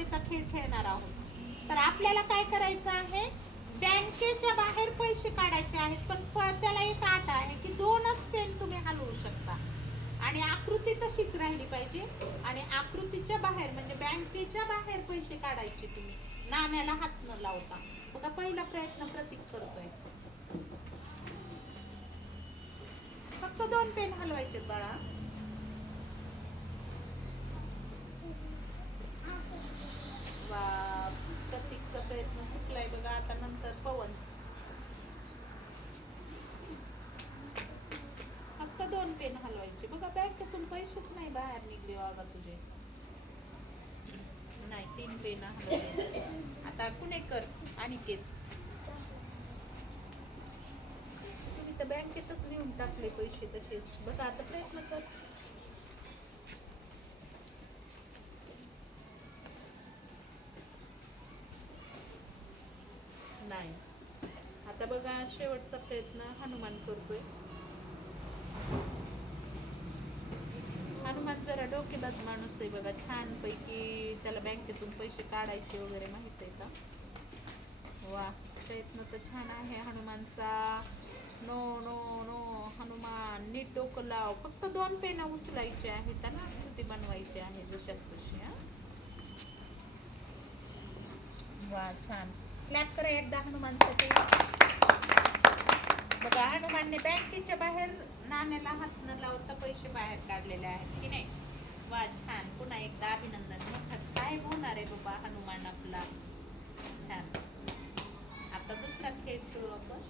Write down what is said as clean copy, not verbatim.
बुद्धिमत्तेचा खेळ खेळणार आहोत. तर आपल्याला काय करायचं आहे, बँकेच्या बाहेर पैसे काढायचे आहेत, पण त्याला एक अट आहे की 2च पेन तुम्ही हलवू शकता आणि आकृती तशीच राहिली पाहिजे. आणि आकृतीच्या बाहेर म्हणजे बँकेच्या बाहेर पैसे काढायचे तुम्ही, नाण्याला हात न लावता. बघा पहिला प्रयत्न प्रतीक करतोय. फक्त 2 पेन हलवायचे बाळा. वा, प्रतीकचा प्रयत्न चुकलाय बघा. आता नंतर पवन. फक्त 2 पेन हलवायचे बघा. बँकेतून पैसेच नाही बाहेर निघले बघा तुझे. नाही, 3 पेन हलवले. आता कुणेकर, अनिकेत, तुम्ही तर बँकेतच लिहून टाकले पैसे तसेच. बघा आता प्रयत्न कर. नाही. आता बघा शेवटचा प्रयत्न हनुमान करतोय. हनुमान जरा डोकेबाज माणूस आहे बघा. छान पैकी त्याला बँकेतून पैसे काढायचे वगैरे माहित आहे का. वा, प्रयत्न तर छान आहे हनुमानचा. नो नो नो, हनुमान नीट डोकं लाव. फक्त 2 पेन उचलायचे आहेत ना, आकृती बनवायची आहे जशाच तशी. वा, छान. क्लॅप करा एकदा हनुमानसाठी. बघा हनुमानने बँकेच्या बाहेर नाण्याला हात न लावता पैसे बाहेर काढलेले आहेत की नाही. वा, छान. पुन्हा एकदा अभिनंदन. मोठा साहेब होणार आहे बाबा हनुमान आपला. छान. आता दुसरा खेळ खेळू आपण.